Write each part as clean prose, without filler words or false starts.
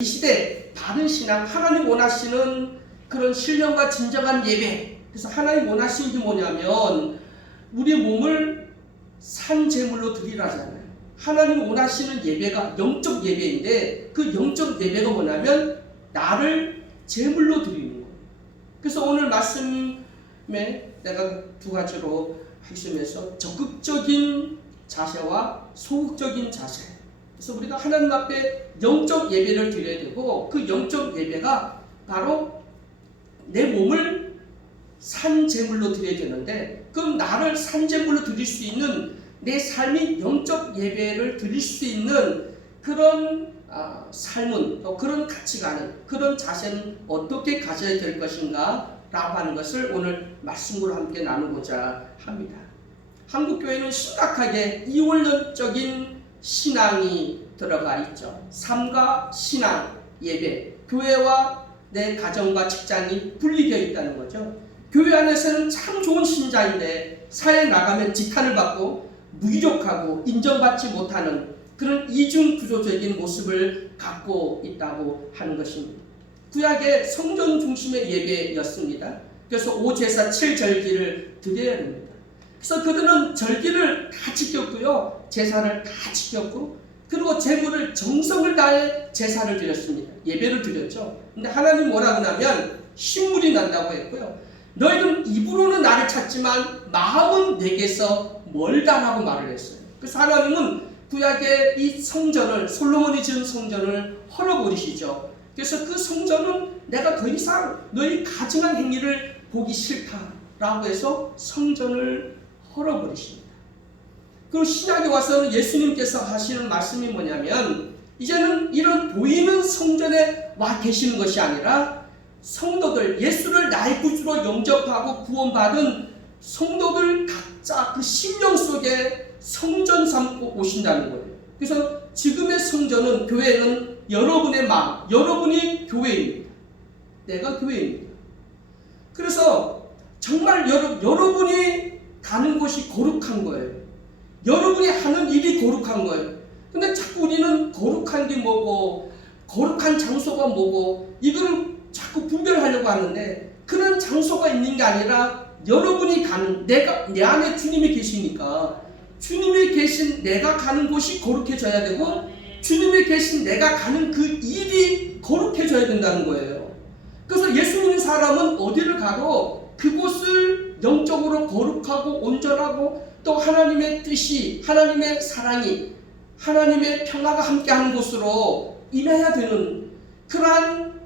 이 시대 바른 신앙, 하나님 원하시는 그런 신령과 진정한 예배. 그래서 하나님 원하시는 게 뭐냐면 우리의 몸을 산 제물로 드리라잖아요. 하나님 원하시는 예배가 영적 예배인데 그 영적 예배가 뭐냐면 나를 제물로 드리는 거예요. 그래서 오늘 말씀에 내가 두 가지로 하시면서 적극적인 자세와 소극적인 자세. 그래서 우리가 하나님 앞에 영적 예배를 드려야 되고 그 영적 예배가 바로 내 몸을 산 제물로 드려야 되는데 그럼 나를 산 제물로 드릴 수 있는 내 삶이 영적 예배를 드릴 수 있는 그런 삶은 또 그런 가치관은 그런 자세는 어떻게 가져야 될 것인가 라고 하는 것을 오늘 말씀으로 함께 나누고자 합니다. 한국교회는 심각하게 이원론적인 신앙이 들어가 있죠. 삶과 신앙, 예배, 교회와 내 가정과 직장이 분리되어 있다는 거죠. 교회 안에서는 참 좋은 신자인데 사회에 나가면 지탄을 받고 무기력하고 인정받지 못하는 그런 이중구조적인 모습을 갖고 있다고 하는 것입니다. 구약의 성전 중심의 예배였습니다. 그래서 5제사 7절기를 드려야 됩니다. 그래서 그들은 절기를 다 지켰고요. 제사를 다 지켰고 그리고 제물을 정성을 다해 제사를 드렸습니다. 예배를 드렸죠. 근데 하나님 뭐라고 하냐면 신물이 난다고 했고요. 너희들은 입으로는 나를 찾지만 마음은 내게서 멀다라고 말을 했어요. 그래서 하나님은 구약의 이 성전을 솔로몬이 지은 성전을 헐어버리시죠. 그래서 그 성전은 내가 더 이상 너희 가증한 행위를 보기 싫다라고 해서 성전을 헐어버리십니다. 그리고 신약에 와서는 예수님께서 하시는 말씀이 뭐냐면 이제는 이런 보이는 성전에 와 계시는 것이 아니라 성도들, 예수를 나의 구주로 영접하고 구원받은 성도들 각자 그 심령 속에 성전 삼고 오신다는 거예요. 그래서 지금의 성전은, 교회는 여러분의 마음, 여러분이 교회입니다. 내가 교회입니다. 그래서 정말 여러분이 가는 곳이 거룩한 거예요. 여러분이 하는 일이 거룩한 거예요. 근데 자꾸 우리는 거룩한 게 뭐고 거룩한 장소가 뭐고 이걸 자꾸 분별하려고 하는데 그런 장소가 있는 게 아니라 여러분이 가는 내 안에 주님이 계시니까 주님이 계신 내가 가는 곳이 거룩해져야 되고 주님이 계신 내가 가는 그 일이 거룩해져야 된다는 거예요. 그래서 예수 믿는 사람은 어디를 가도 그곳을 영적으로 거룩하고 온전하고 또 하나님의 뜻이, 하나님의 사랑이, 하나님의 평화가 함께하는 곳으로 임해야 되는 그러한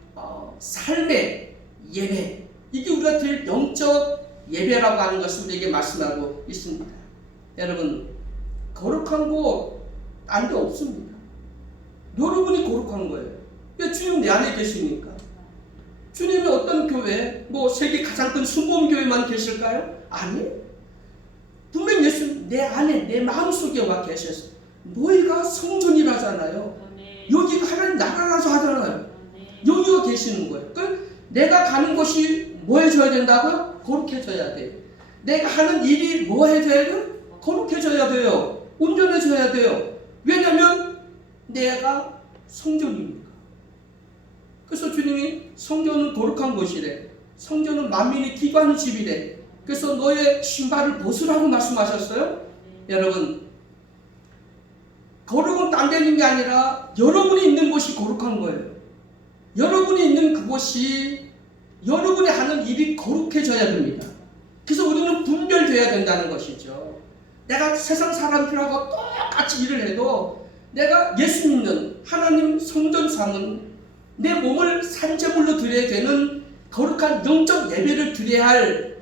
삶의 예배, 이게 우리가 드릴 영적 예배라고 하는 것을 우리에게 말씀하고 있습니다. 여러분, 거룩한 곳 딴 데 없습니다. 여러분이 거룩한 거예요. 왜 주님 내 안에 계시니까. 주님이 어떤 교회, 세계 가장 큰 순복음교회만 계실까요? 아니에요. 분명 예수 내 안에 내 마음속에 와 계셔서 너희가 성전이라잖아요. 여기가 하나님 나라라서 하잖아요. 여기가 계시는 거예요. 내가 가는 곳이 뭐 해줘야 된다고요? 거룩해져야 돼요. 내가 하는 일이 뭐 해줘야 돼요? 거룩해져야 돼요. 온전해져야 돼요. 왜냐하면 내가 성전이니까. 그래서 주님이 성전은 거룩한 곳이래. 성전은 만민이 기도하는 집이래. 그래서 너의 신발을 벗으라고 말씀하셨어요. 여러분, 거룩은 딴 데 있는 게 아니라 여러분이 있는 곳이 거룩한 거예요. 여러분이 있는 그곳이 여러분이 하는 일이 거룩해져야 됩니다. 그래서 우리는 분별돼야 된다는 것이죠. 내가 세상 사람들하고 똑같이 일을 해도 내가 예수 믿는 하나님 성전 삼은 내 몸을 산제물로 드려야 되는 거룩한 영적 예배를 드려야 할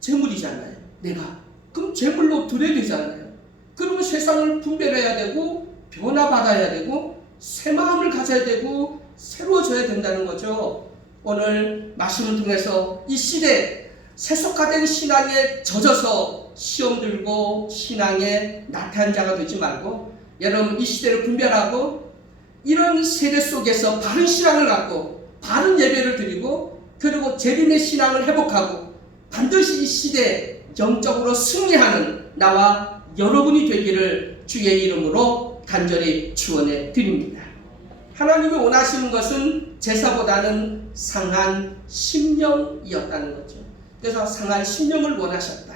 제물이잖아요. 내가. 그럼 제물로 드려야 되잖아요. 그러면 세상을 분별해야 되고 변화받아야 되고 새 마음을 가져야 되고 새로워져야 된다는 거죠. 오늘 말씀을 통해서 이 시대 세속화된 신앙에 젖어서 시험 들고 신앙에 나태한 자가 되지 말고 여러분 이 시대를 분별하고 이런 세대 속에서 바른 신앙을 갖고 바른 예배를 드리고 그리고 재림의 신앙을 회복하고 반드시 이 시대에 영적으로 승리하는 나와 여러분이 되기를 주의 이름으로 간절히 축원해 드립니다. 하나님이 원하시는 것은 제사보다는 상한 심령이었다는 거죠. 그래서 상한 심령을 원하셨다.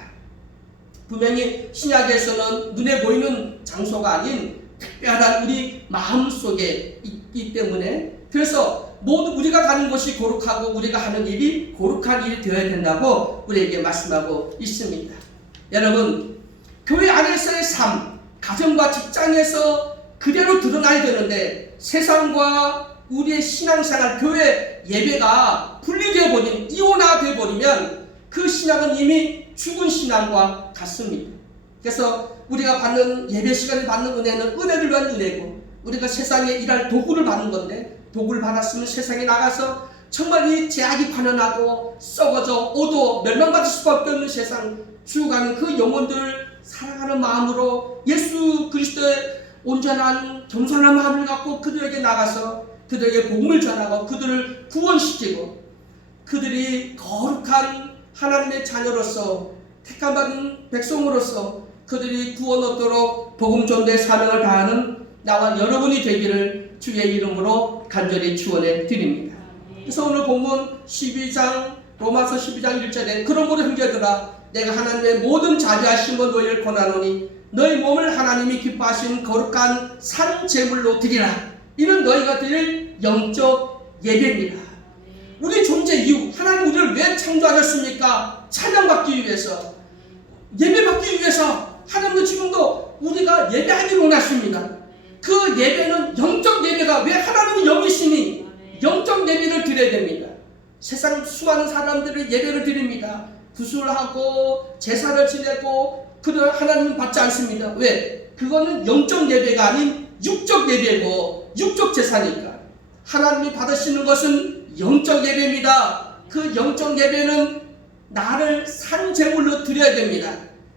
분명히 신약에서는 눈에 보이는 장소가 아닌 특별한 우리 마음속에 있기 때문에, 그래서 모두 우리가 가는 곳이 거룩하고 우리가 하는 일이 거룩한 일이 되어야 된다고 우리에게 말씀하고 있습니다. 여러분, 교회 안에서의 삶, 가정과 직장에서 그대로 드러나야 되는데 세상과 우리의 신앙생활, 교회 예배가 분리되어 버린, 이혼화되어 버리면 그 신앙은 이미 죽은 신앙과 같습니다. 그래서 우리가 받는 예배 시간에 받는 은혜는 은혜를 위한 은혜고, 우리가 세상에 일할 도구를 받는 건데, 도구를 받았으면 세상에 나가서 정말 이 제약이 관연하고 썩어져 오도 멸망받을 수밖에 없는 세상 죽어가는 그 영혼들 사랑하는 마음으로 예수 그리스도의 온전한 겸손한 마음을 갖고 그들에게 나가서 그들에게 복음을 전하고 그들을 구원시키고, 그들이 거룩한 하나님의 자녀로서 택함받은 백성으로서 그들이 구원 얻도록 복음 전도의 사명을 다하는 나와 여러분이 되기를 주의 이름으로 간절히 축원해 드립니다. 그래서 오늘 본문 12장 로마서 12장 1절에 그러므로 형제들아 내가 하나님의 모든 자비하심과 너희를 권하노니 너희 몸을 하나님이 기뻐하시는 거룩한 산 제물로 드리라. 이는 너희가 드릴 영적 예배입니다. 우리 존재 이유, 하나님 우리를 왜 창조하셨습니까? 찬양받기 위해서, 예배받기 위해서. 하나님도 지금도 우리가 예배하기를 원하십니다. 그 예배는 영적 예배가, 왜 하나님은 영이시니 영적 예배를 드려야 됩니다. 세상 수많은 사람들이 예배를 드립니다. 구슬하고 제사를 지내고 그들 하나님은 받지 않습니다. 왜? 그거는 영적 예배가 아닌 육적 예배고 육적 제사니까. 하나님이 받으시는 것은 영적 예배입니다. 그 영적 예배는 나를 산 제물로 드려야 됩니다.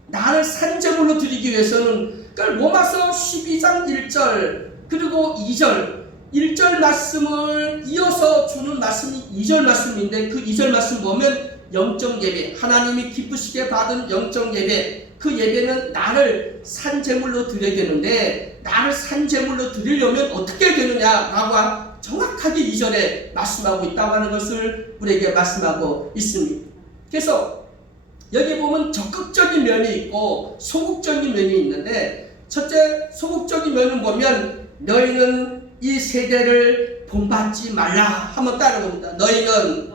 나를 산 제물로 드리기 위해서는, 그러니까 로마서 12장 1절 그리고 2절 1절 말씀을 이어서 주는 말씀이 2절 말씀인데, 그 2절 말씀 보면 영적 예배, 하나님이 기쁘시게 받은 영적 예배, 그 예배는 나를 산 제물로 드려야 되는데, 나를 산 제물로 드리려면 어떻게 되느냐라고 정확하게 2절에 말씀하고 있다고 하는 것을 우리에게 말씀하고 있습니다. 그래서 여기 보면 적극적인 면이 있고 소극적인 면이 있는데, 첫째 소극적인 면을 보면 너희는 이 세대를 본받지 말라. 한번 따라봅니다. 너희는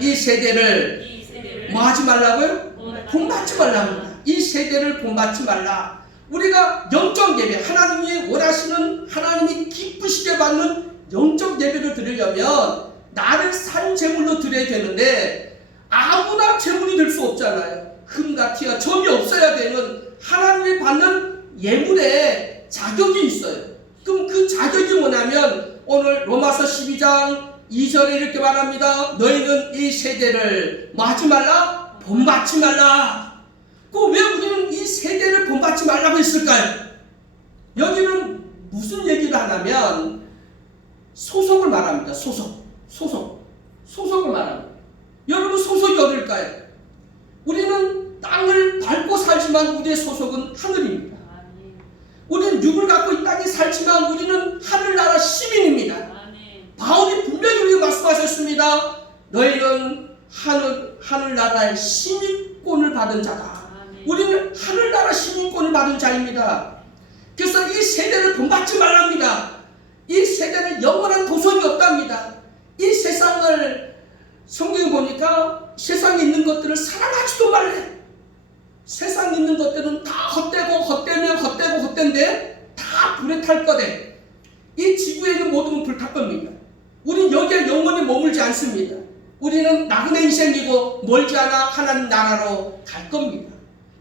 이 세대를 뭐 하지 말라고요? 본받지 말랍니다. 이 세대를 본받지 말라. 우리가 영적 예배, 하나님이 원하시는, 하나님이 기쁘시게 받는 영적 예배를 드리려면 나를 산 제물로 드려야 되는데, 아무나 제물이 될 수 없잖아요. 흠과 티와 점이 없어야 되는 하나님이 받는 예물에 자격이 있어요. 그럼 그 자격이 뭐냐면 오늘 로마서 12장 2절에 이렇게 말합니다. 너희는 이 세대를 뭐 하지 말라? 본받지 말라. 왜 우리는 이 세대를 본받지 말라고 했을까요? 여기는 무슨 얘기를 하냐면 소속을 말합니다. 소속을 말합니다. 여러분 소속이 어딜까요? 우리는 땅을 밟고 살지만 우리의 소속은 하늘입니다. 우리는 육을 갖고 이 땅에 살지만 우리는 하늘나라 시민입니다. 바울이 분명히 우리에게 말씀하셨습니다. 너희는 하늘나라의 시민권을 받은 자다. 우리는 하늘나라 시민권을 받은 자입니다. 그래서 이 세대를 본받지 말랍니다. 이 세대는 영원한 도성이 없답니다. 이 세상을 성경에 보니까 세상에 있는 것들을 사랑하지도 말래. 세상에 있는 것들은 다 헛되인데 다 불에 탈 거대. 이 지구에 있는 모든 건 불 탈 겁니다. 우린 여기에 영원히 머물지 않습니다. 우리는 나그네 인생이고 멀지 않아 하나님 나라로 갈 겁니다.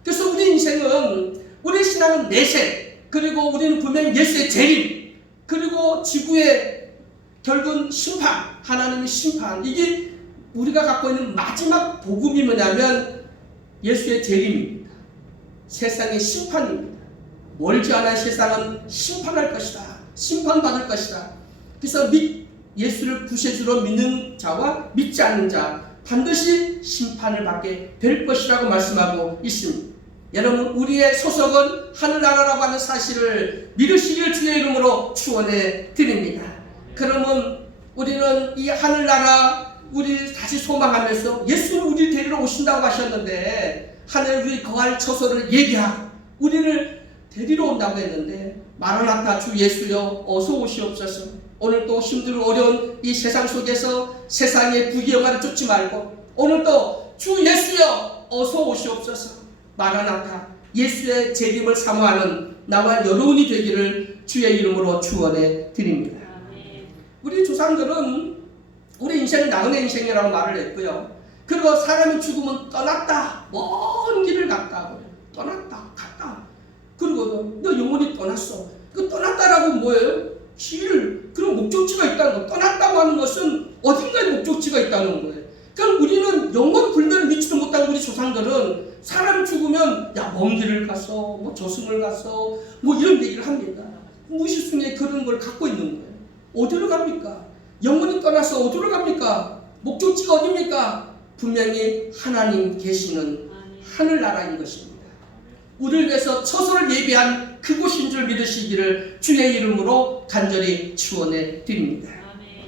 그래서 우리 인생은, 우리 신앙은 내세, 그리고 우리는 분명히 예수의 재림, 그리고 지구의 결국은 심판, 하나님의 심판, 이게 우리가 갖고 있는 마지막 복음이 뭐냐면 예수의 재림입니다. 세상의 심판입니다. 멀지 않아 세상은 심판할 것이다. 심판받을 것이다. 그래서 예수를 구세주로 믿는 자와 믿지 않는 자 반드시 심판을 받게 될 것이라고 말씀하고 있습니다. 여러분, 우리의 소속은 하늘나라라고 하는 사실을 믿으시길 주의 이름으로 축원해 드립니다. 그러면 우리는 이 하늘나라 우리 다시 소망하면서 예수는 우리 데리러 오신다고 하셨는데 하늘 위에 거할 처소를 예비하고 우리를 데리러 온다고 했는데 마라나타 주 예수여 어서 오시옵소서. 오늘 또 힘들고 어려운 이 세상 속에서 세상의 부귀영화를 쫓지 말고 오늘 또 주 예수여 어서 오시옵소서. 마라나타 예수의 재림을 사모하는 나와 여러분이 되기를 주의 이름으로 축원해 드립니다. 우리 조상들은 우리 인생은 나그네 인생이라고 말을 했고요. 그리고 사람이 죽으면 떠났다, 먼 길을 갔다, 떠났다, 갔다. 그리고 너 영혼이 떠났어. 그 떠났다라고 뭐예요? 길, 그런 목적지가 있다는 거. 떠났다고 하는 것은 어딘가에 목적지가 있다는 거예요. 그럼 우리는 영원 불멸을 미치도 못한 우리 조상들은 사람 죽으면 야, 먼 길을 갔어, 뭐 저승을 갔어, 뭐 이런 얘기를 합니다. 무의식중에 그런 걸 갖고 있는 거예요. 어디로 갑니까? 영혼이 떠나서 어디로 갑니까? 목적지가 어디입니까? 분명히 하나님 계시는 하늘나라인 것입니다. 우리를 위해서 처소를 예비한 그곳인 줄 믿으시기를 주의 이름으로 간절히 축원해 드립니다.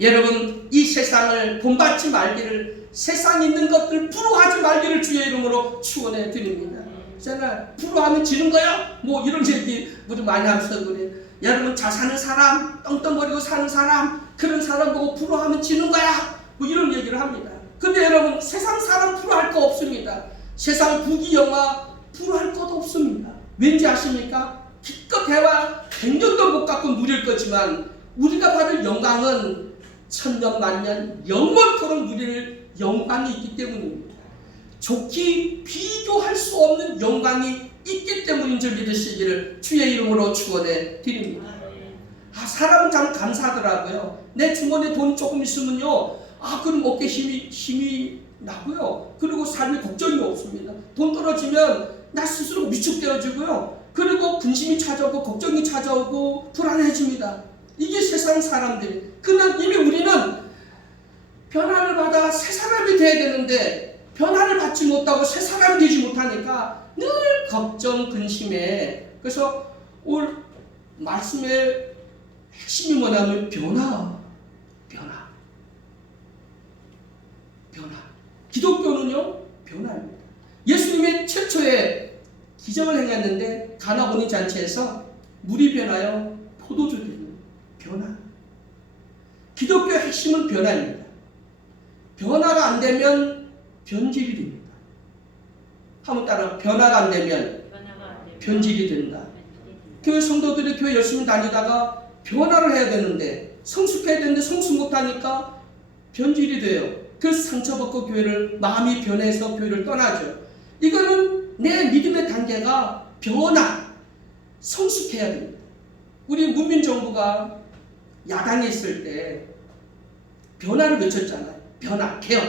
여러분 이 세상을 본받지 말기를 세상에 있는 것들 부러워하지 말기를 주의 이름으로 축원해 드립니다. 있잖아 부러워하면 지는 거야? 뭐 이런 얘기 우리 많이 하면서 그래. 여러분 잘 사는 사람, 떵떵거리고 사는 사람, 그런 사람 보고 부러워하면 지는 거야. 뭐 이런 얘기를 합니다. 근데 여러분 세상 사람 부러워할 거 없습니다. 세상 부귀영화 부러워할 것도 없습니다. 왠지 아십니까? 기껏 해와 100년도 못 갖고 누릴 거지만 우리가 받을 영광은 천년 만년 영원토록 누릴 영광이 있기 때문입니다. 좋게 비교할 수 없는 영광이 있기 때문인 줄 믿으시기를 주의 이름으로 축원해 드립니다. 사람은 참 감사하더라고요. 내 주머니에 돈이 조금 있으면요, 그럼 어깨 힘이 나고요. 그리고 삶에 걱정이 없습니다. 돈 떨어지면 나 스스로 위축되어지고요. 그리고 근심이 찾아오고 걱정이 찾아오고 불안해집니다. 이게 세상 사람들이. 그러나 이미 우리는 변화를 받아 새 사람이 돼야 되는데 변화를 받지 못하고 새 사람이 되지 못하니까 늘 걱정, 근심에. 그래서 오늘 말씀의 핵심이 뭐냐면 변화. 기독교는요, 변화입니다. 예수님이 최초에 기적을 행했는데 가나 혼인 잔치에서 물이 변하여 포도주 되는 변화. 기독교의 핵심은 변화입니다. 변화가 안 되면 변질이 됩니다. 한번 따라 변화가 안 되면 변질이 된다. 교회 성도들이 교회 열심히 다니다가 변화를 해야 되는데 성숙해야 되는데 성숙 못하니까 변질이 돼요. 그래서 상처받고 마음이 변해서 교회를 떠나죠. 이거는 내 믿음의 단계가 변화, 성숙해야 됩니다. 우리 문민정부가 야당에 있을 때 변화를 외쳤잖아요. 변화, 개혁.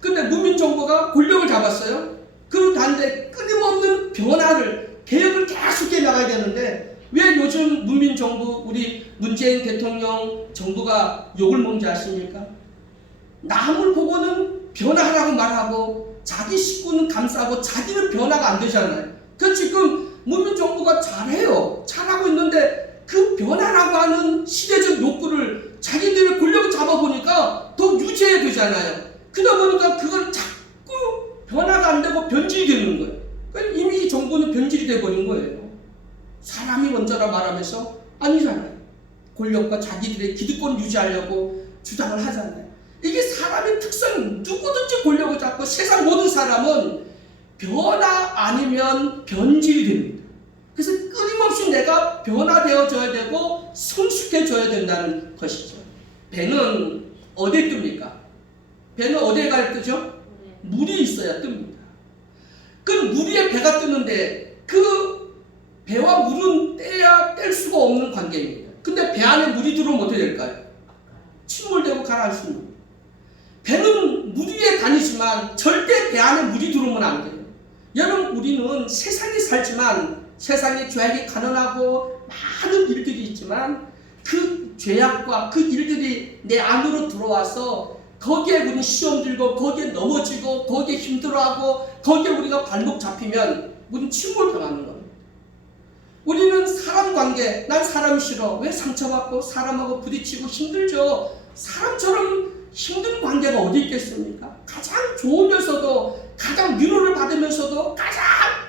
근데 문민정부가 권력을 잡았어요. 그 단데 끊임없는 변화를, 개혁을 계속해 나가야 되는데 왜 요즘 문민정부, 우리 문재인 대통령 정부가 욕을 먹는지 아십니까? 남을 보고는 변화하라고 말하고 자기 식구는 감싸고 자기는 변화가 안 되잖아요. 그 지금 문민정부가 잘해요. 잘하고 있는데 그 변화라고 하는 시대적 욕구를 자기들의 권력을 잡아보니까 더 유지해야 되잖아요. 그러다 보니까 그걸 자꾸 변화가 안 되고 변질이 되는 거예요. 그러니까 이미 이 정부는 변질이 돼버린 거예요. 사람이 먼저라 말하면서 아니잖아요. 권력과 자기들의 기득권을 유지하려고 주장을 하잖아요. 이게 사람의 특성, 누구든지 권력을 잡고 세상 모든 사람은 변화 아니면 변질이 됩니다. 그래서 끊임없이 내가 변화되어져야 되고 성숙해져야 된다는 것이죠. 배는 어디에 뜹니까? 배는 어디에 가야 뜨죠? 물이 있어야 뜹니다. 그 물 위에 배가 뜨는데 그 배와 물은 뗄 수가 없는 관계입니다. 근데 배 안에 물이 들어오면 어떻게 될까요? 침몰되고 가라앉습니다. 배는 물 위에 다니지만 절대 배 안에 물이 들어오면 안 돼요. 여러분 우리는 세상에 살지만 세상에 죄악이 가난하고 많은 일들이 있지만 그 죄악과 그 일들이 내 안으로 들어와서 거기에 우리는 시험 들고 거기에 넘어지고 거기에 힘들어하고 거기에 우리가 발목 잡히면 우리는 침몰 당하는 겁니다. 우리는 사람 관계, 난 사람 싫어. 왜 상처받고 사람하고 부딪히고 힘들죠? 사람처럼 힘든 관계가 어디 있겠습니까? 가장 좋으면서도 가장 위로를 받으면서도 가장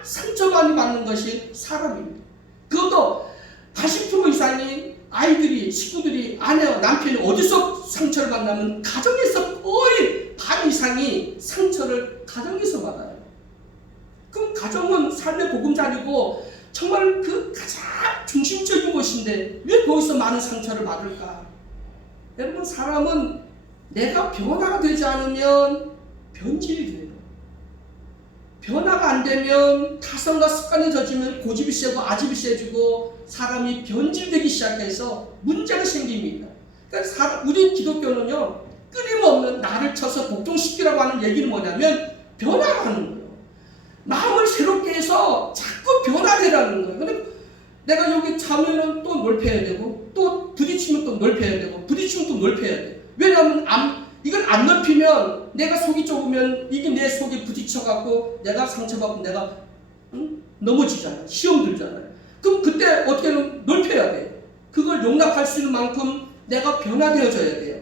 상처 많이 받는 것이 사람입니다. 그것도 80% 이상이 아이들이, 식구들이, 아내와 남편이 어디서 상처를 받냐면 가정에서 거의 반 이상이 상처를 가정에서 받아요. 그럼 가정은 삶의 보금자리고 정말 그 가장 중심적인 곳인데 왜 거기서 많은 상처를 받을까? 여러분, 사람은 내가 변화가 되지 않으면 변질이 돼요. 변화가 안 되면 타성과 습관이 젖으면 고집이 세고 아집이 세지고 사람이 변질되기 시작해서 문제가 생깁니다. 그러니까 우리 기독교는요, 끊임없는 나를 쳐서 복종시키라고 하는 얘기는 뭐냐면 변화하는 거예요. 마음을 새롭게 해서 자꾸 변화되라는 거예요. 근데 내가 여기 자면은 또 넓혀야 되고 또 부딪히면 또 넓혀야 되고 부딪히면 또 넓혀야 돼. 왜냐하면 이걸 안 넓히면 내가 속이 좁으면 이게 내 속에 부딪혀갖고 내가 상처받고 내가 넘어지잖아요. 시험 들잖아요. 그럼 그때 어떻게는 넓혀야 돼. 그걸 용납할 수 있는 만큼 내가 변화되어져야 돼요.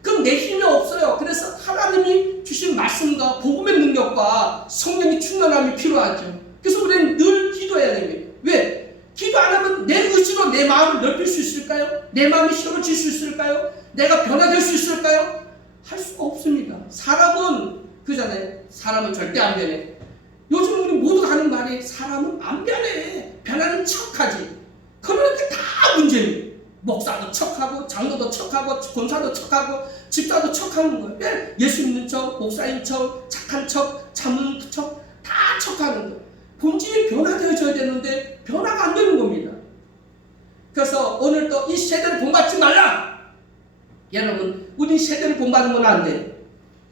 그럼 내 힘이 없어요. 그래서 하나님이 주신 말씀과 복음의 능력과 성령의 충만함이 필요하죠. 그래서 우리는 늘 기도해야 됩니다. 왜? 기도 안 하면 내 의지로 내 마음을 넓힐 수 있을까요? 내 마음이 새로워질 수 있을까요? 내가 변화될 수 있을까요? 할 수가 없습니다. 사람은 그잖아요. 사람은 절대 안 변해. 요즘 우리 모두 하는 말이 사람은 안 변해. 변하는 척하지. 그러니까 다 문제예요. 목사도 척하고 장로도 척하고 권사도 척하고 집사도 척하는 거예요. 왜? 예수 믿는 척, 목사인 척, 착한 척, 참는 척 다 척하는 거예요. 본질이 변화되어져야 되는데 변화가 안 되는 겁니다. 그래서 오늘도 이 세대를 본받지 말라. 여러분, 우리 세대를 본받는 건 안 돼요.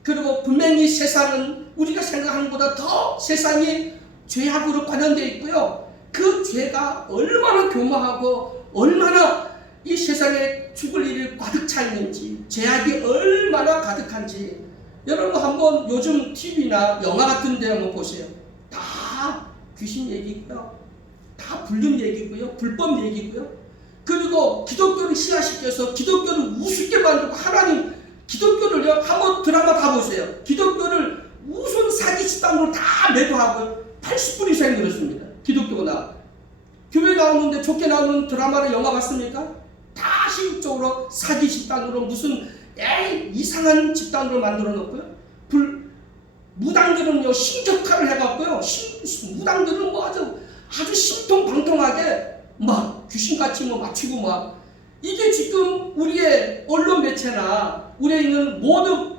그리고 분명히 세상은 우리가 생각하는 것보다 더 세상이 죄악으로 관련되어 있고요. 그 죄가 얼마나 교만하고 얼마나 이 세상에 죽을 일이 가득 차 있는지, 죄악이 얼마나 가득한지 여러분 한번 요즘 TV나 영화 같은 데 한번 보세요. 다 귀신 얘기고요. 다 불륜 얘기고요. 불법 얘기고요. 그리고 기독교를 희화시켜서 기독교를 우습게 만들고 하나님 기독교를요, 한번 드라마 다 보세요. 기독교를 우스운 사기 집단으로 다 매도하고 80% 이상이 그렇습니다. 기독교가 나와. 교회 나오는데 좋게 나오는 드라마나 영화 봤습니까? 다 시국적으로 사기 집단으로 무슨 이상한 집단으로 만들어 놓고요. 무당들은요 신격화를 해갖고요. 무당들은 뭐 아주 신통방통하게 막 귀신같이 뭐 맞추고 막 이게 지금 우리의 언론 매체나 우리에 있는 모든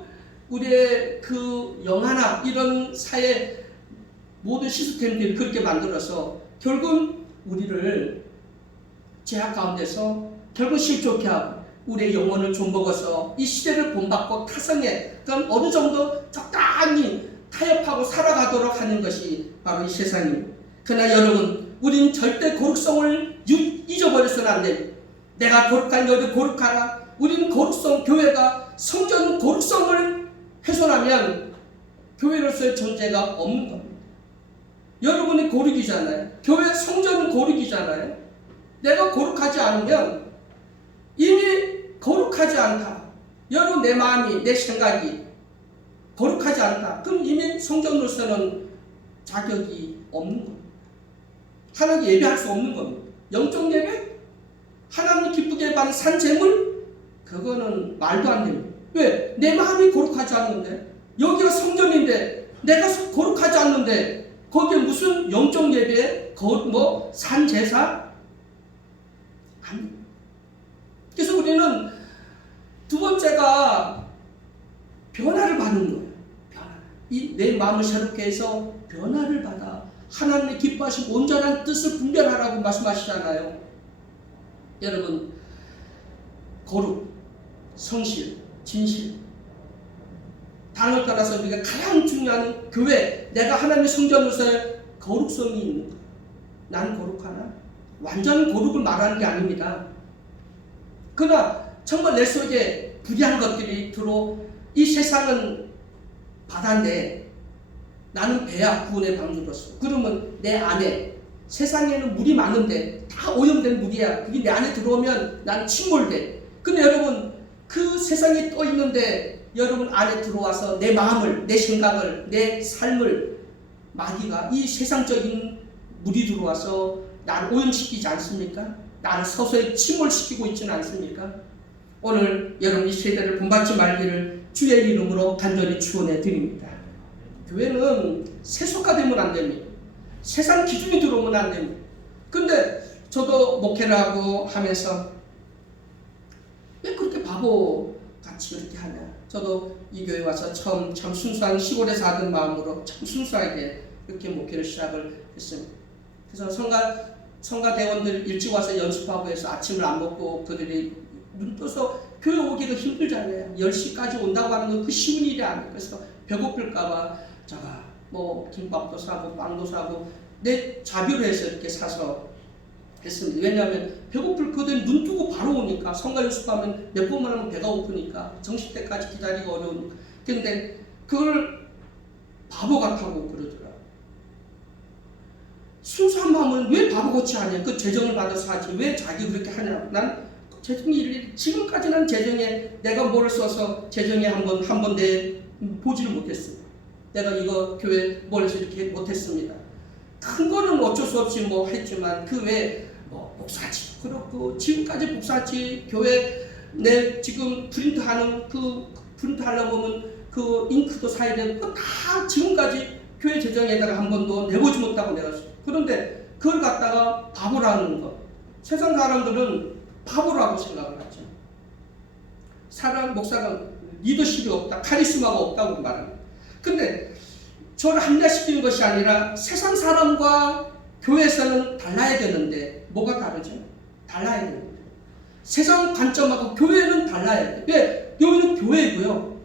우리의 그 영화나 이런 사회 모든 시스템들이 그렇게 만들어서 결국 우리를 죄악 가운데서 결국 실족해 하고 우리의 영혼을 좀먹어서 이 시대를 본받고 타성에 그럼 어느 정도 적당히 타협하고 살아가도록 하는 것이 바로 이 세상입니다. 그러나 여러분, 우리는 절대 거룩성을 잊어버려서는 안 됩니다. 내가 거룩한 너희도 거룩하라. 우리는 거룩성, 교회가 성전 거룩성을 훼손하면 교회로서의 존재가 없는 겁니다. 여러분이 거룩이잖아요. 교회 성전은 거룩이잖아요. 내가 거룩하지 않으면 이미 거룩하지 않다. 여러분 내 마음이 내 생각이 거룩하지 않다. 그럼 이미 성전으로서는 자격이 없는 겁니다. 하나님 예배할 수 없는 겁니다. 영적 예배? 하나님 기쁘게 받는 산재물? 그거는 말도 안 됩니다. 왜? 내 마음이 거룩하지 않는데 여기가 성전인데 내가 거룩하지 않는데 거기에 무슨 영적 예배? 산제사? 아닙니다. 그래서 우리는 두 번째가 변화를 받는 거예요. 변화. 내 마음을 새롭게 해서 변화를 받아 하나님의 기뻐하신 온전한 뜻을 분별하라고 말씀하시잖아요. 여러분, 거룩, 성실, 진실. 단어를 따라서 우리가 가장 중요한 교회, 내가 하나님의 성전으로서의 거룩성이 있는 거예요. 나는 거룩하나? 완전 거룩을 말하는 게 아닙니다. 그러나 정말 내 속에 불의한 것들이 이 세상은 바다인데 나는 배야 구원의 방주로서. 그러면 내 안에 세상에는 물이 많은데 다 오염된 물이야. 그게 내 안에 들어오면 난 침몰돼. 근데 여러분 그 세상에 떠 있는데 여러분 안에 들어와서 내 마음을, 내 생각을, 내 삶을 마귀가 이 세상적인 물이 들어와서 나를 오염시키지 않습니까? 나를 서서히 침몰시키고 있지는 않습니까? 오늘 여러분 이 세대를 본받지 말기를 주의 이름으로 간절히 축원해 드립니다. 교회는 세속화되면 안 됩니다. 세상 기준이 들어오면 안 됩니다. 근데 저도 목회를 하고 하면서 왜 그렇게 바보같이 그렇게 하냐. 저도 이 교회 와서 처음 참 순수한 시골에서 하던 마음으로 참 순수하게 이렇게 목회를 시작을 했습니다. 그래서 성가 대원들 일찍 와서 연습하고 해서 아침을 안 먹고 그들이 눈 떠서 교회 오기가 힘들잖아요. 10시까지 온다고 하는 건 그 쉬운 일이 아니에요. 그래서 배고플까봐 제가 뭐 김밥도 사고 빵도 사고 내 자비로 해서 이렇게 사서 했습니다. 왜냐하면 배고플 그들 눈 뜨고 바로 오니까 성가 연습하면 몇 번만 하면 배가 고프니까 정식 때까지 기다리기 어려우니까. 근데 그걸 바보 같다고 그러더라. 순수한 마음은 왜 바보같이 하냐. 그 재정을 받아서 하지 왜 자기 그렇게 하냐고. 난 재정이 지금까지 난 재정에 내가 뭐를 써서 재정에 한번 내 보지를 못했습니다. 내가 이거 교회 뭘 해서 이렇게 못했습니다. 큰 거는 어쩔 수 없이 뭐 했지만 그 외에 뭐 복사지 그렇고 지금까지 복사지 교회 내 지금 프린트하는 그 프린트 하려고 하면 그 잉크도 사야 되고 그거 다 지금까지 교회 재정에다가 한 번도 내보지 못하고 내가 그런데 그걸 갖다가 바보라는 거. 세상 사람들은 바보라고 생각을 하죠. 사람 목사가 리더십이 없다, 카리스마가 없다고 말합니다. 근데 저를 합리화시키는 것이 아니라 세상 사람과 교회에서는 달라야 되는데 뭐가 다르죠? 달라야 되는데 세상 관점하고 교회는 달라야 돼. 왜? 여기는 교회고요.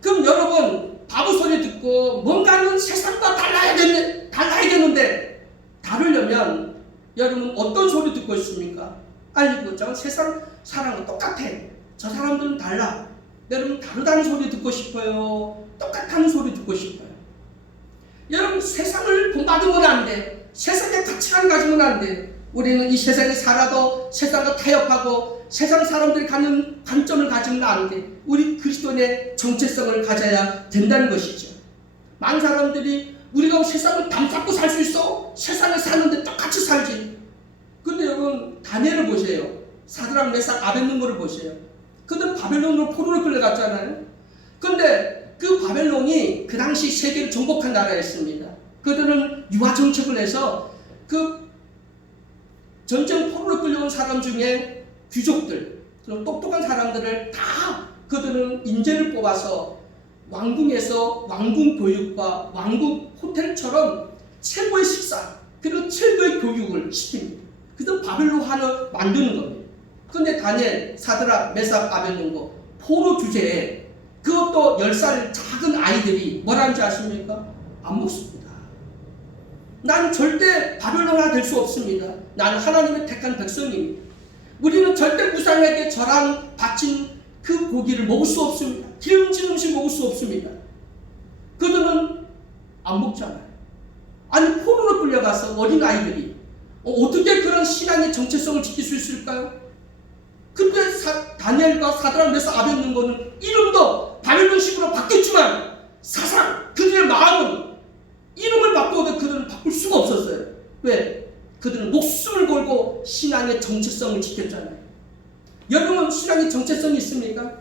그럼 여러분 바보 소리 듣고 뭔가는 세상과 달라야 되는데 다르려면 여러분 어떤 소리 듣고 있습니까? 아니고 저 세상 사람은 똑같아. 저 사람들은 달라. 여러분 다르다는 소리 듣고 싶어요? 똑같다는 소리 듣고 싶어요? 여러분 세상을 본받으면 안 돼. 세상의 가치관 가지면 안 돼. 우리는 이 세상에 살아도 세상과 타협하고 세상 사람들이 갖는 관점을 가지면 안 돼. 우리 그리스도인의 정체성을 가져야 된다는 것이죠. 많은 사람들이 우리가 세상을 담잡고 살 수 있어? 세상을 사는데 똑같이 살지. 근데 여러분 다니엘을 보세요. 사드락 메삭 아벳느고를 보세요. 그들 바벨론으로 포로로 끌려갔잖아요. 근데 그 바벨론이 그 당시 세계를 정복한 나라였습니다. 그들은 유화 정책을 해서 그 전쟁 포로로 끌려온 사람 중에 귀족들, 똑똑한 사람들을 다 그들은 인재를 뽑아서 왕궁에서 왕궁 교육과 왕궁 호텔처럼 최고의 식사 그리고 최고의 교육을 시킵니다. 그래서 바벨론 하나 만드는 겁니다. 근데 다니엘, 사드락, 메삭, 아벳느고 포로 주제에 그것도 10살 작은 아이들이 뭐라는지 아십니까? 안 먹습니다. 난 절대 바벨론화 될 수 없습니다. 나는 하나님의 택한 백성입니다. 우리는 절대 무상하게 저랑 바친 그 고기를 먹을 수 없습니다. 기름진 음식 먹을 수 없습니다. 그들은 안 먹잖아요. 아니 포로로 끌려가서 어린 아이들이 어떻게 그런 신앙의 정체성을 지킬 수 있을까요? 근데 다니엘과 사드락 메삭 아벳느고는 이름도 바벨론식으로 바뀌었지만 사상 그들의 마음은 이름을 바꿔도 그들은 바꿀 수가 없었어요. 왜? 그들은 목숨을 걸고 신앙의 정체성을 지켰잖아요. 여러분 신앙의 정체성이 있습니까?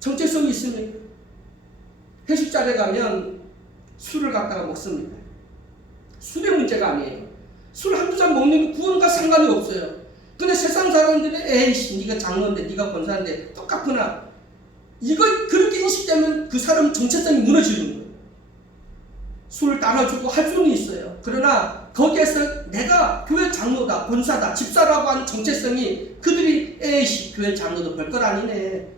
정체성이 있습니까? 회식 자리에 가면 술을 갖다가 먹습니다. 술의 문제가 아니에요. 술 한두 잔 먹는 게 구원과 상관이 없어요. 근데 세상 사람들이 에이씨 네가 장로인데 네가 권사인데 똑같구나. 이거 그렇게 인식되면 그 사람 정체성이 무너지는 거예요. 술을 따라주고 할 수는 있어요. 그러나 거기에서 내가 교회 장로다, 권사다, 집사라고 하는 정체성이 그들이 에이씨 교회 장로도 별것 아니네.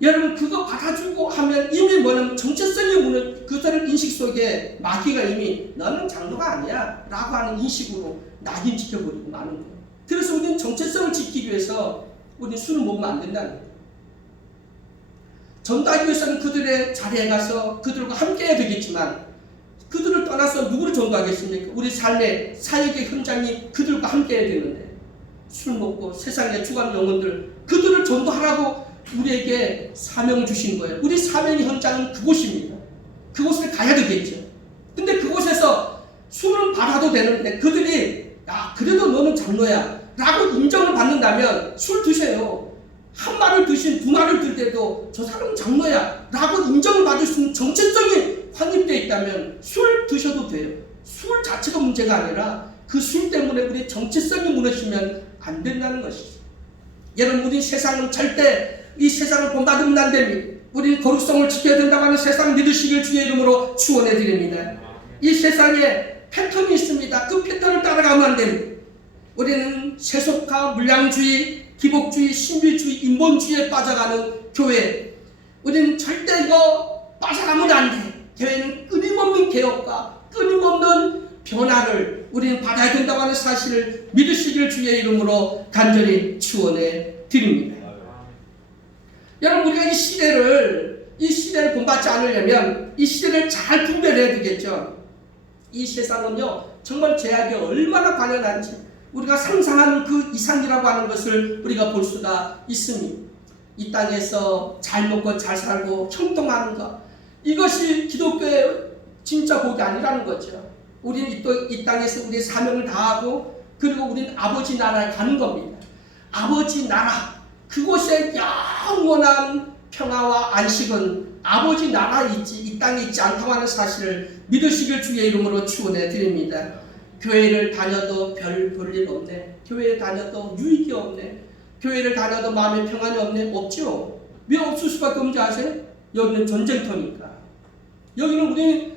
여러분 그거 받아주고 하면 이미 뭐냐면 정체성이 무너져 그들의 인식 속에 마귀가 이미 너는 장로가 아니야 라고 하는 인식으로 낙인시켜버리고 마는 거예요. 그래서 우리는 정체성을 지키기 위해서 우리는 술을 먹으면 안 된다는 거예요. 전도하기 위해서는 그들의 자리에 가서 그들과 함께 해야 되겠지만 그들을 떠나서 누구를 전도하겠습니까? 우리 삶의 사역의 현장이 그들과 함께 해야 되는데 술 먹고 세상에 죽어가는 영혼들 그들을 전도하라고 우리에게 사명을 주신 거예요. 우리 사명의 현장은 그곳입니다. 그곳을 가야 되겠죠. 근데 그곳에서 술은 받아도 되는데 그들이 야 그래도 너는 장로야 라고 인정을 받는다면 술 드세요. 한 말을 드신 두 말을 들 때도 저 사람은 장로야 라고 인정을 받을 수 있는 정체성이 확립되어 있다면 술 드셔도 돼요. 술 자체가 문제가 아니라 그 술 때문에 우리 정체성이 무너지면 안 된다는 것이죠. 여러분 우리 세상은 절대 이 세상을 본받으면 안 됩니다. 우리 거룩성을 지켜야 된다고 하는 세상 믿으시길 주의 이름으로 축원해 드립니다. 이 세상에 패턴이 있습니다. 그 패턴을 따라가면 안 됩니다. 우리는 세속화, 물량주의, 기복주의, 신비주의, 인본주의에 빠져가는 교회. 우리는 절대 이거 빠져가면 안 돼. 교회는 끊임없는 개혁과 끊임없는 변화를 우리는 받아야 된다고 하는 사실을 믿으시길 주의 이름으로 간절히 축원해 드립니다. 여러분 우리가 이 시대를 본받지 않으려면 이 시대를 잘 분별해야 되겠죠. 이 세상은요 정말 죄악에 얼마나 관연한지 우리가 상상하는 그 이상이라고 하는 것을 우리가 볼 수가 있습니다. 이 땅에서 잘 먹고 잘 살고 형통하는 것 이것이 기독교의 진짜 복이 아니라는 거죠. 우리는 또 이 땅에서 우리의 사명을 다하고 그리고 우리는 아버지 나라에 가는 겁니다. 아버지 나라 그곳에 영원한 평화와 안식은 아버지 나라에 있지 이 땅에 있지 않다고 하는 사실을 믿으시길 주의 이름으로 축원해 드립니다. 교회를 다녀도 별 볼일 없네. 교회에 다녀도 유익이 없네. 교회를 다녀도 마음의 평안이 없네. 없죠. 왜 없을 수밖에 없는지 아세요? 여기는 전쟁터니까. 여기는 우리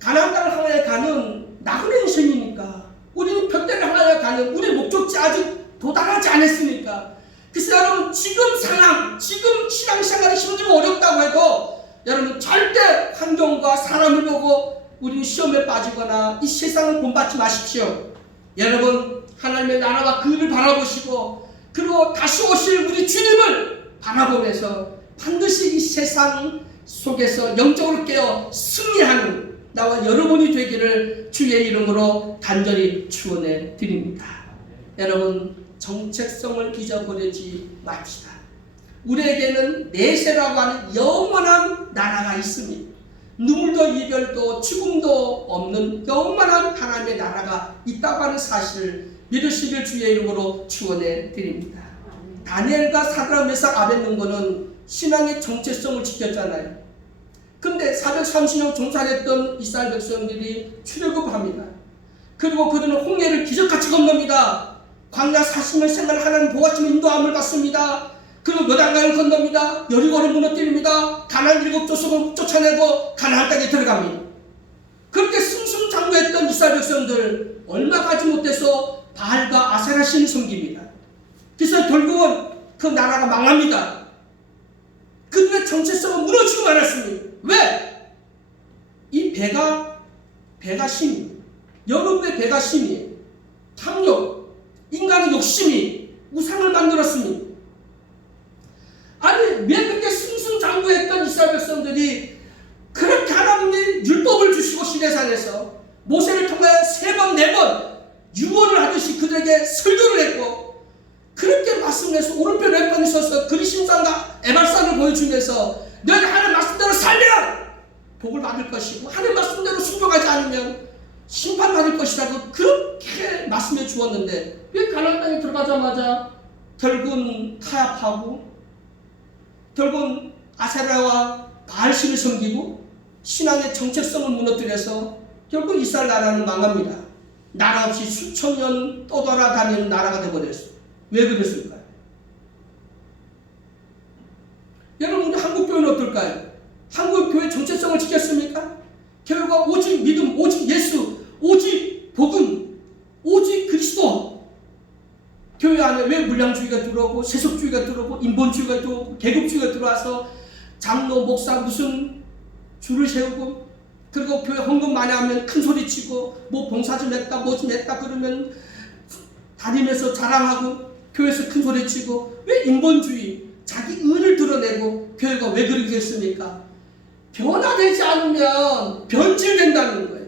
가나안 땅을 향하여 가는 나그네 인생이니까. 우리는 벽대를 향하여 가는 우리 목적지 아직 도달하지 않았으니까. 그래서 여러분 지금 상황, 지금 신앙생활이 힘들고 어렵다고 해도 여러분 절대 환경과 사람을 보고 우리는 시험에 빠지거나 이 세상을 본받지 마십시오. 여러분 하나님의 나라와 그를 바라보시고 그리고 다시 오실 우리 주님을 바라보면서 반드시 이 세상 속에서 영적으로 깨어 승리하는 나와 여러분이 되기를 주의 이름으로 간절히 축원해 드립니다. 여러분 정체성을 잊어버리지 맙시다. 우리에게는 내세라고 하는 영원한 나라가 있습니다. 눈물도 이별도 죽음도 없는 영원한 하나님의 나라가 있다고 하는 사실을 믿으시길 주의 이름으로 축원해 드립니다. 다니엘과 사드락 메삭 아벳느고는 신앙의 정체성을 지켰잖아요. 근데 430년 종살했던 이스라엘 백성들이 출애굽합니다. 그리고 그들은 홍해를 기적같이 건넙니다. 광야 40년 생활 하나님 보호하시며 인도함을 받습니다. 그리고 요단강을 건넙니다. 여리고를 무너뜨립니다. 가나안 7족속을 쫓아내고 가나안 땅에 들어갑니다. 그렇게 승승장구했던 이스라엘 백성들 얼마 가지 못해서 바알과 아세라 신을 섬깁니다. 그래서 결국은 그 나라가 망합니다. 그들의 정체성은 무너지고 말았습니다. 왜? 이 배가 신이에요. 여러분의 배가 신이에요. 탐욕, 인간의 욕심이 우상을 만들었습니다. 아니 왜 그렇게 승승장구했던 이스라엘 백성들이 그렇게 하나님이 율법을 주시고 시내산에서 모세를 통하여 3번 4번 유언을 하듯이 그들에게 설교를 했고 그렇게 말씀해서 오른편 왼편에 서서 그리심산과 에발산을 보여주면서 너희가 하나님 말씀대로 살면 복을 받을 것이고 하나님 말씀대로 순종하지 않으면 심판받을 것이라고 그렇게 말씀해 주었는데 왜 가나안 땅에 들어가자마자 결국은 타협하고 결국은 아세라와 바알신을 섬기고 신앙의 정체성을 무너뜨려서 결국 이스라엘 나라는 망합니다. 나라 없이 수천 년 떠돌아다니는 나라가 되어버렸어요. 왜 그랬을까요? 여러분 우리 한국 교회는 어떨까요? 한국 교회 정체성을 지켰습니까? 교회가 오직 믿음, 오직 예수, 오직 복음, 오직 그리스도. 교회 안에 왜 물량주의가 들어오고 세속주의가 들어오고 인본주의가 들어오고 계급주의가 들어와서 장로, 목사 무슨 줄을 세우고 그리고 교회 헌금 많이 하면 큰 소리 치고 뭐 봉사 좀 했다 뭐 좀 했다 그러면 다니면서 자랑하고 교회에서 큰 소리 치고 왜 인본주의 자기 의를 드러내고 교회가 왜 그렇게 했습니까? 변화되지 않으면 변질된다는 거예요.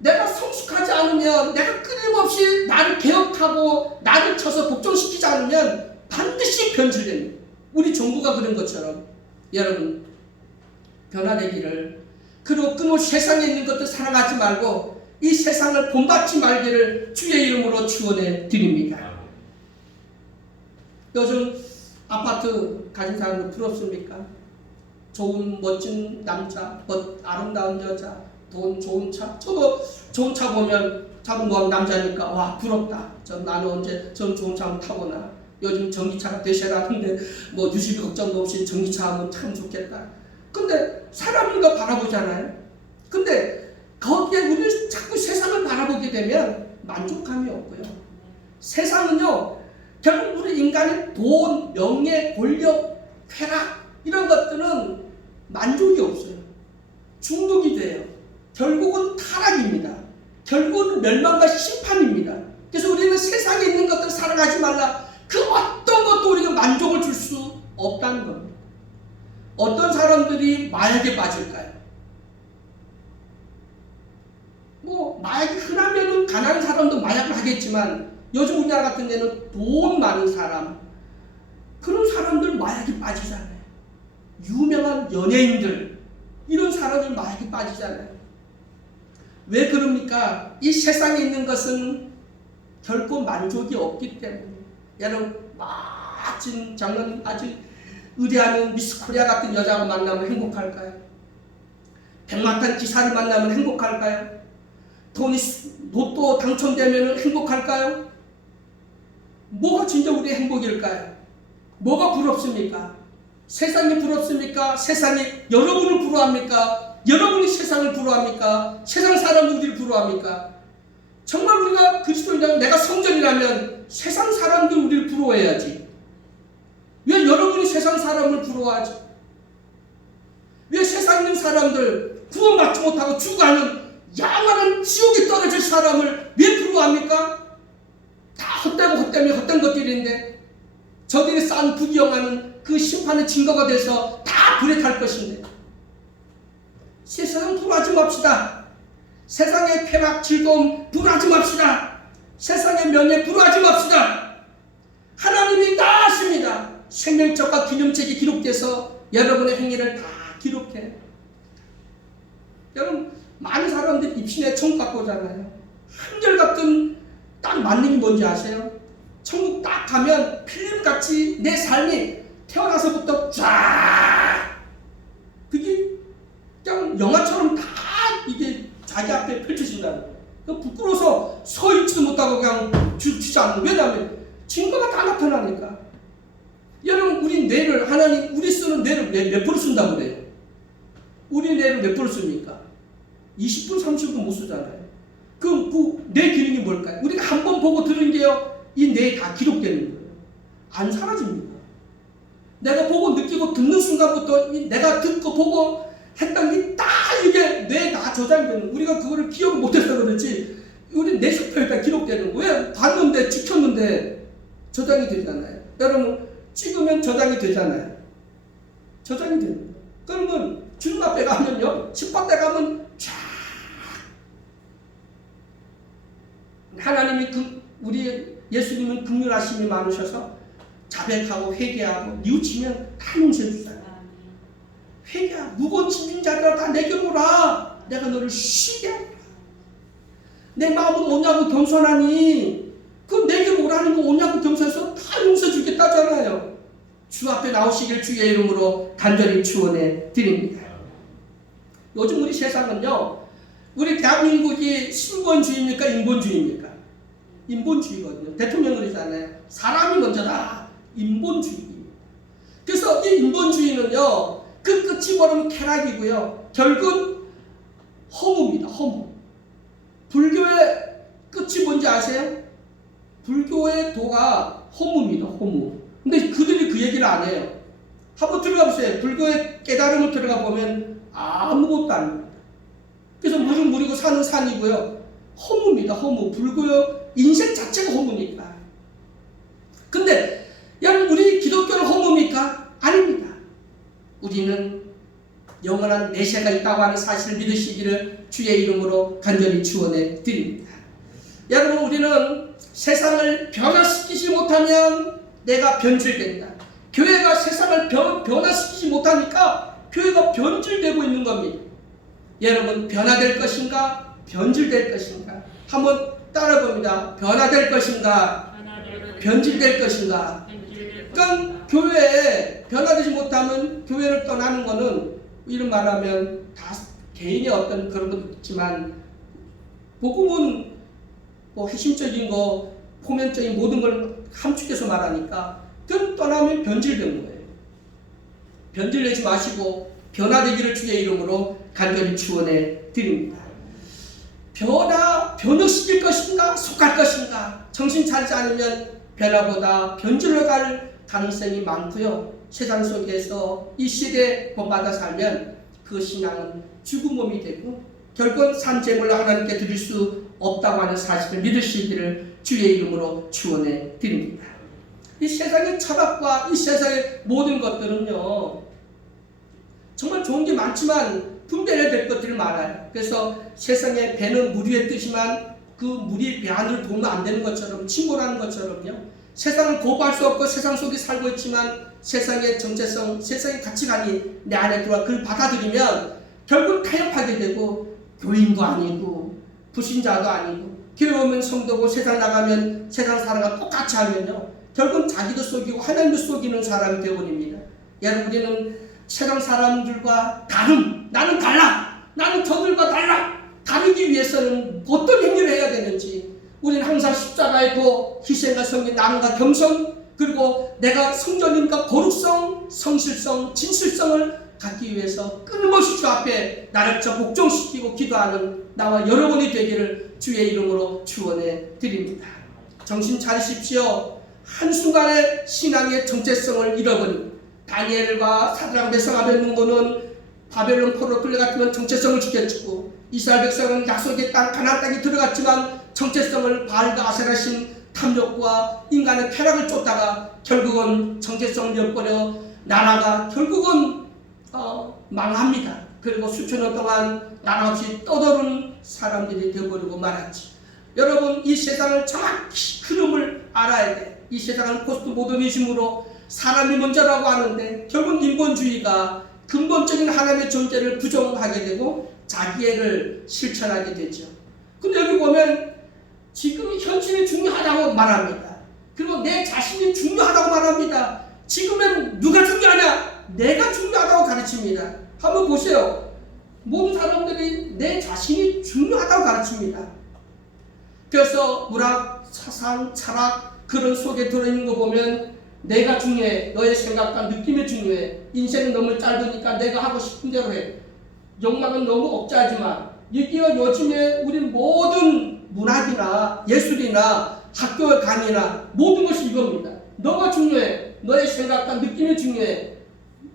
내가 성숙하지 않으면, 내가 끊임없이 나를 개혁하고 나를 쳐서 복종시키지 않으면 반드시 변질됩니다. 우리 정부가 그런 것처럼 여러분 변화되기를, 그리고 끊임없이 세상에 있는 것들 사랑하지 말고 이 세상을 본받지 말기를 주의 이름으로 축원해 드립니다. 요즘 아파트 가진 사람들 부럽습니까? 좋은 멋진 남자, 아름다운 여자, 돈 좋은 차. 저도 좋은 차 보면 자동보험 남자니까 와 부럽다. 나는 언제 전 좋은 차 한번 타보나. 요즘 전기차가 대세라는데 뭐 유지비 걱정도 없이 전기차 하면 참 좋겠다. 근데 사람인 거 바라보잖아요. 근데 거기에 우리는 자꾸 세상을 바라보게 되면 만족감이 없고요. 세상은요, 결국 우리 인간의 돈, 명예, 권력, 쾌락 이런 것들은 만족이 없어요. 중독이 돼요. 결국은 타락입니다. 결국은 멸망과 심판입니다. 그래서 우리는 세상에 있는 것들 사랑하지 말라. 그 어떤 것도 우리가 만족을 줄 수 없다는 겁니다. 어떤 사람들이 마약에 빠질까요? 뭐 마약이 흔하면은 가난한 사람도 마약을 하겠지만 요즘 우리나라 같은 데는 돈 많은 사람, 그런 사람들 마약이 빠지잖아요. 유명한 연예인들, 이런 사람들 마약이 빠지잖아요. 왜 그럽니까? 이 세상에 있는 것은 결코 만족이 없기 때문에. 여러분 멋진 장로님, 아주 의대하는 미스 코리아 같은 여자를 만나면 행복할까요? 백마탄 기사를 만나면 행복할까요? 돈이 로또 당첨되면 행복할까요? 뭐가 진짜 우리의 행복일까요? 뭐가 부럽습니까? 세상이 부럽습니까? 세상이 여러분을 부러워합니까? 여러분이 세상을 부러워합니까? 세상 사람들이 우리를 부러워합니까? 정말 우리가 그리스도인이라면, 내가 성전이라면 세상 사람들 우리를 부러워해야지. 왜 여러분이 세상 사람을 부러워하지? 왜 세상에 있는 사람들, 구원받지 못하고 죽어가는 야만한 지옥에 떨어질 사람을 왜 부러워합니까? 다 헛되고 헛되며 헛된 것들인데 저들이 쌓은 부귀영화는 그 심판의 증거가 돼서 다 불에 탈 것인데, 세상 부러워하지 맙시다. 세상의 쾌락, 즐거움 부러워하지 맙시다. 세상의 명예 부러워하지 맙시다. 하나님이 다 아십니다. 생명책과 기념책이 기록돼서 여러분의 행위를 다 기록해. 여러분 많은 사람들이 입신에 천국 갖고 오잖아요. 한결같은 딱 만능이 뭔지 아세요? 천국 딱 가면 필름같이 내 삶이 태어나서부터 쫙, 그게 그냥 영화처럼 다 이게 자기 앞에 펼쳐진다는 거예요. 부끄러워서 서 있지도 못하고 그냥 주지 않는. 왜냐하면 증거가 다 나타나니까. 여러분 우리 뇌를, 하나님 우리 쓰는 뇌를 몇 프로 쓴다고 그래요? 우리 뇌를 몇 프로 씁니까? 20분 30분 못 쓰잖아요. 그럼 그 뇌 기능이 뭘까요? 우리가 한 번 보고 들은 게요, 이 뇌에 다 기록되는 거예요. 안 사라집니다. 내가 보고 느끼고 듣는 순간부터 내가 듣고 보고 했던 게 다 이게 뇌에 다 저장이 되는 거예요. 우리가 그거를 기억을 못해서 그렇지 우리 뇌 슈퍼에다 기록되는 거예요. 왜? 봤는데 찍혔는데 저장이 되잖아요. 여러분 찍으면 저장이 되잖아요. 저장이 되는 거예요. 그러면 주님 앞에 가면요, 10번 가면 쫙 하나님이 우리 예수님은 긍휼하심이 많으셔서 자백하고 회개하고 뉘우치면 다 용서해 주잖아요. 회개하고 무거운 짐진 자들아 다 내게 오라. 내가 너를 쉬게 하리라. 내 마음은 오냐고 겸손하니 그 내게 오라는 거 오냐고 겸손해서 다 용서해 주겠다잖아요. 주 앞에 나오시길 주의 이름으로 간절히 축원해 드립니다. 요즘 우리 세상은요, 우리 대한민국이 신본주의입니까? 인본주의입니까? 인본주의거든요. 대통령이 그러잖아요. 사람이 먼저다. 인본주의입니다. 그래서 이 인본주의는요, 그 끝이 뭐냐면 쾌락이고요, 결국은 허무입니다. 허무. 불교의 끝이 뭔지 아세요? 불교의 도가 허무입니다. 허무. 근데 그들이 그 얘기를 안 해요. 한번 들어가 보세요. 불교의 깨달음을 들어가 보면 아무것도 아닙니다. 그래서 무릎 무리고 사는 산이고요, 허무입니다. 허무. 불교의 인생 자체가 허무니까. 근데 여러분 우리 기독교는 허무입니까? 아닙니다. 우리는 영원한 내세가 있다고 하는 사실을 믿으시기를 주의 이름으로 간절히 축원해 드립니다. 여러분, 우리는 세상을 변화시키지 못하면 내가 변질된다. 교회가 세상을 변화시키지 못하니까 교회가 변질되고 있는 겁니다. 여러분, 변화될 것인가 변질될 것인가? 한번 따라봅니다. 변화될 것인가 변질될 것인가? 그러니까 교회에 변화되지 못하면 교회를 떠나는 것은 이런 말하면 다 개인의 어떤 그런 것도 있지만 복음은 뭐 핵심적인 거 표면적인 모든 걸 함축해서 말하니까 그건 떠나면 변질된 거예요. 변질되지 마시고 변화되기를 주의 이름으로 간절히 축원해 드립니다. 변화시킬 것인가 속할 것인가 정신 차리지 않으면 변화보다 변질로 갈 가능성이 많고요. 세상 속에서 이 시대에 본받아 살면 그 신앙은 죽은 몸이 되고 결국은 산 제물로 하나님께 드릴 수 없다고 하는 사실을 믿으시기를 주의 이름으로 축원해 드립니다. 이 세상의 철학과 이 세상의 모든 것들은요 정말 좋은 게 많지만 분별해야 될 것들이 많아요. 그래서 세상에 배는 무리의 뜻이지만 그 무리 배 안을 보면 안 되는 것처럼 침몰하는 것처럼요. 세상을 거부할 수 없고 세상 속에 살고 있지만 세상의 정체성, 세상의 가치관이 내 안에 들어와 그걸 받아들이면 결국 타협하게 되고 교인도 아니고 불신자도 아니고 교회 오면 성도고 세상 나가면 세상 사람과 똑같이 하면요. 결국은 자기도 속이고 하나님도 속이는 사람이 되어버립니다. 여러분, 우리는 세상 사람들과 나는 달라. 나는 저들과 달라. 다르기 위해서는 어떤 행위를 해야 되는지 우리는 항상 십자가에도 희생과 성리, 나눔과 겸손, 그리고 내가 성전님과 거룩성, 성실성, 진실성을 갖기 위해서 끊임없이 주 앞에 나를 복종시키고 기도하는 나와 여러분이 되기를 주의 이름으로 축원해 드립니다. 정신 차리십시오. 한순간에 신앙의 정체성을 잃어버린 다니엘과 사드락 메삭 아벳느고는 바벨론 포로로 끌려갔지만 정체성을 지켰고 이스라엘 백성은 약속의 땅 가나안 땅에 들어갔지만 정체성을 바알과 아세라신 탐욕과 인간의 쾌락을 쫓다가 결국은 정체성을 잃어버려 나라가 결국은 망합니다. 그리고 수천 년 동안 나라 없이 떠도는 사람들이 되어버리고 말았지. 여러분, 이 세상을 정확히 흐름을 알아야 돼. 이 세상은 포스트 모더니즘으로 사람이 먼저라고 하는데 결국 인본주의가 근본적인 하나님의 존재를 부정하게 되고 자기애를 실천하게 되죠. 근데 여기 보면 지금 현실이 중요하다고 말합니다. 그리고 내 자신이 중요하다고 말합니다. 지금은 누가 중요하냐? 내가 중요하다고 가르칩니다. 한번 보세요. 모든 사람들이 내 자신이 중요하다고 가르칩니다. 그래서 문학, 사상, 철학 그런 속에 들어있는 거 보면 내가 중요해. 너의 생각과 느낌이 중요해. 인생은 너무 짧으니까 내가 하고 싶은 대로 해. 욕망은 너무 억제하지 마. 이게 요즘에 우리 모든 문학이나 예술이나 학교 강의나 모든 것이 이겁니다. 너가 중요해. 너의 생각과 느낌이 중요해.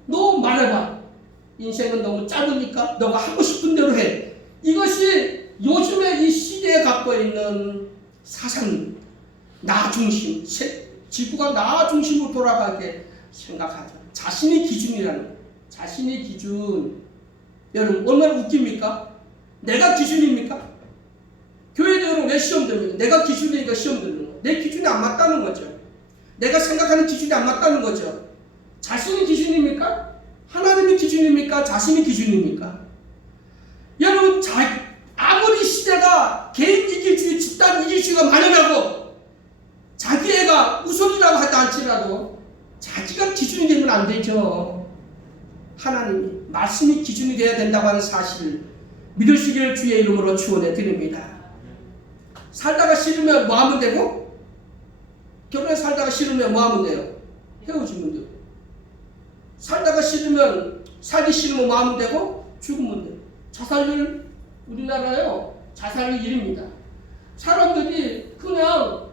너 말해봐. 인생은 너무 짧으니까 너가 하고 싶은 대로 해. 이것이 요즘에 이 시대에 갖고 있는 사상, 나 중심, 지구가 나 중심으로 돌아가게 생각하자. 자신이 기준이라는 거예요. 자신이 기준. 여러분, 얼마나 웃깁니까? 내가 기준입니까? 교회들은 왜 시험 됩니까? 내가 기준이니까 시험 되는 거예요. 내 기준이 안 맞다는 거죠. 내가 생각하는 기준이 안 맞다는 거죠. 자신이 기준입니까? 하나님이 기준입니까? 자신이 기준입니까? 여러분, 아무리 시대가 개인 이기주의, 집단 이기주의가 만연하고 자기애가 우선이라고 하지 않지라도 자기가 기준이 되면 안 되죠. 하나님이, 말씀이 기준이 되어야 된다고 하는 사실을 믿으시기를 주의 이름으로 축원해 드립니다. 살다가 싫으면 뭐 하면 되고? 결혼에 살다가 싫으면 뭐 하면 돼요? 헤어지면 돼요. 살다가 싫으면, 살기 싫으면 뭐 하면 되고? 죽으면 돼요. 자살률, 우리나라요, 자살률 1위입니다. 사람들이 그냥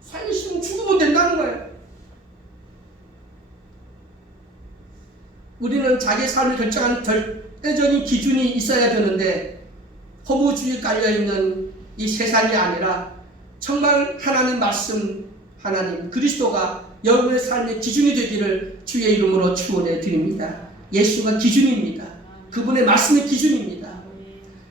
살기 싫으면 죽으면 된다는 거예요. 우리는 자기 삶을 결정하는 절대적인 기준이 있어야 되는데 허무주의에 깔려있는 이 세상이 아니라 정말 하나님 말씀, 하나님 그리스도가 여러분의 삶의 기준이 되기를 주의 이름으로 축원해 드립니다. 예수가 기준입니다. 그분의 말씀이 기준입니다.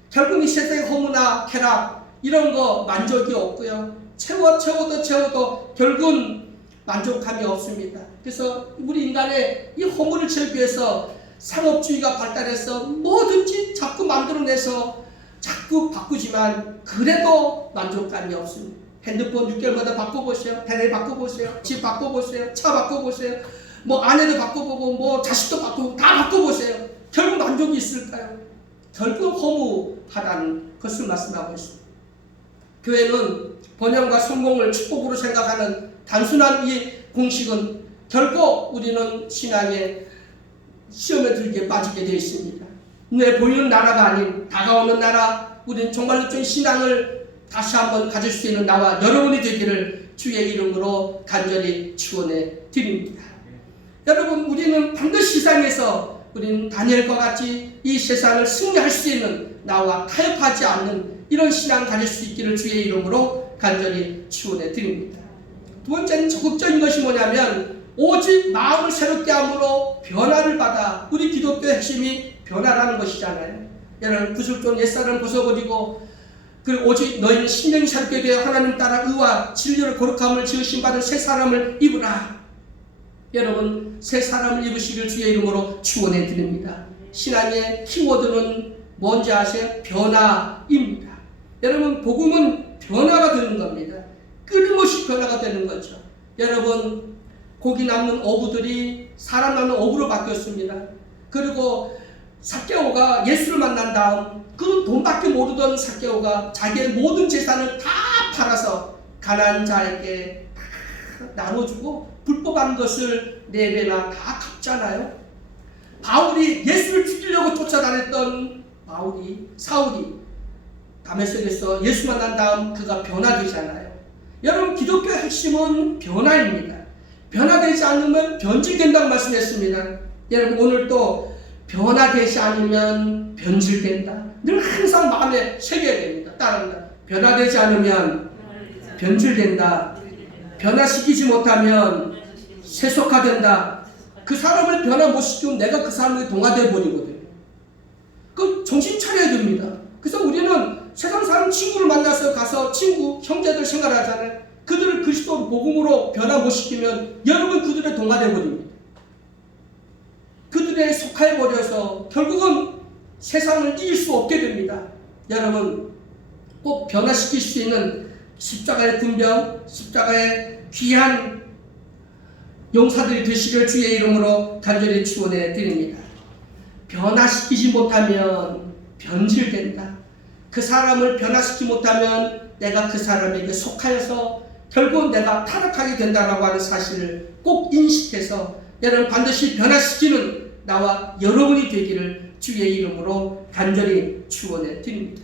결국 이 세상의 허무나 쾌락 이런 거 만족이 없고요. 채워도 결국은 만족함이 없습니다. 그래서 우리 인간의 이 허물을 채우기 위해서 상업주의가 발달해서 뭐든지 자꾸 만들어내서 자꾸 바꾸지만 그래도 만족감이 없습니다. 핸드폰 6개월마다 바꿔보세요. 배를 바꿔보세요. 집 바꿔보세요. 차 바꿔보세요. 뭐 아내도 바꿔보고 뭐 자식도 바꾸고 다 바꿔보세요. 결국 만족이 있을까요? 결국 허무하다는 것을 말씀하고 있습니다. 교회는 번영과 성공을 축복으로 생각하는 단순한 이 공식은 결국 우리는 신앙의 시험에 들게 빠지게 되어 있습니다. 눈에 보이는 나라가 아닌 다가오는 나라, 우리는 정말로 신앙을 다시 한번 가질 수 있는 나와 여러분이 되기를 주의 이름으로 간절히 축원해 드립니다. 여러분, 우리는 반드시 세상에서 우리는 다니엘과 같이 이 세상을 승리할 수 있는 나와 타협하지 않는 이런 신앙을 가질 수 있기를 주의 이름으로 간절히 축원해 드립니다. 두 번째는 적극적인 것이 뭐냐면 오직 마음을 새롭게 함으로 변화를 받아, 우리 기독교의 핵심이 변화라는 것이잖아요. 여러분, 구슬존 옛사람을 벗어버리고 그리고 오직 너희는 심령이 새롭게 되어 하나님 따라 의와 진리로 거룩함을 지으신 받은 새 사람을 입으라. 여러분, 새 사람을 입으시길 주의 이름으로 축원해 드립니다. 신앙의 키워드는 뭔지 아세요? 변화입니다. 여러분, 복음은 변화가 되는 겁니다. 끊임없이 변화가 되는 거죠. 여러분, 고기 남는 어부들이 사람 남는 어부로 바뀌었습니다. 그리고 삭개오가 예수를 만난 다음 그 돈밖에 모르던 삭개오가 자기의 모든 재산을 다 팔아서 가난한 자에게 다 나눠주고 불법한 것을 4배나 다 갚잖아요. 바울이 예수를 죽이려고 쫓아다녔던 사울이 다메섹에서 예수 만난 다음 그가 변화되잖아요. 여러분, 기독교의 핵심은 변화입니다. 변화되지 않으면 변질된다고 말씀했습니다. 여러분, 오늘 또 변화되지 않으면 변질된다. 늘 항상 마음에 새겨야 됩니다. 따라합니다. 변화되지 않으면 변질된다. 변화시키지 못하면 세속화된다. 그 사람을 변화 못 시키면 내가 그 사람에게 동화되어 버리거든요. 그 정신 차려야 됩니다. 그래서 우리는 세상 사람 친구를 만나서 가서 친구, 형제들 생활하잖아요. 그들을 그리스도 복음으로 변화 못 시키면 여러분 그들의 동화되어 버립니다. 그들에 속해 버려서 결국은 세상을 이길 수 없게 됩니다. 여러분, 꼭 변화시킬 수 있는 십자가의 군병, 십자가의 귀한 용사들이 되시길 주의 이름으로 간절히 축원해 드립니다. 변화시키지 못하면 변질된다. 그 사람을 변화시키지 못하면 내가 그 사람에게 속하여서 결국 내가 타락하게 된다라고 하는 사실을 꼭 인식해서 여러분 반드시 변화시키는 나와 여러분이 되기를 주의 이름으로 간절히 축원해 드립니다.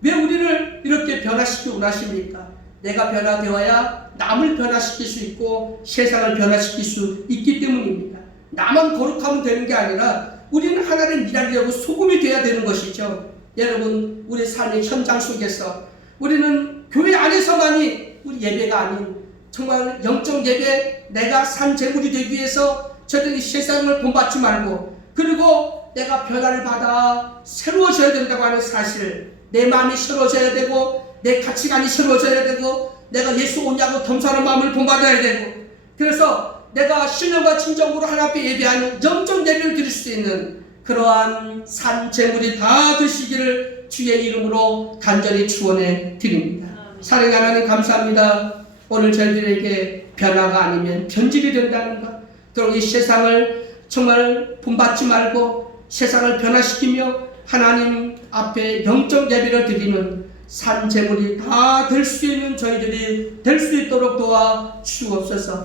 왜 우리를 이렇게 변화시키고 원하십니까? 내가 변화되어야 남을 변화시킬 수 있고 세상을 변화시킬 수 있기 때문입니다. 나만 거룩하면 되는 게 아니라 우리는 하나님 일하려고 소금이 되어야 되는 것이죠. 여러분, 우리 삶의 현장 속에서 우리는 교회 안에서만이 우리 예배가 아닌 정말 영적 예배, 내가 산 제물이 되기 위해서 저들이 세상을 본받지 말고 그리고 내가 변화를 받아 새로워져야 된다고 하는 사실, 내 마음이 새로워져야 되고 내 가치관이 새로워져야 되고 내가 예수 오냐고 겸손한 마음을 본받아야 되고 그래서 내가 신령과 진정으로 하나님 앞에 예배하는 영적 예배를 드릴 수 있는 그러한 산 제물이 다 되시기를 주의 이름으로 간절히 축원해 드립니다. 사랑하는 하나님 감사합니다. 오늘 저희들에게 변화가 아니면 변질이 된다는 것, 그리고 이 세상을 정말 본받지 말고 세상을 변화시키며 하나님 앞에 영적 예배를 드리는 산 제물이 다 될 수 있는 저희들이 될 수 있도록 도와 주옵소서.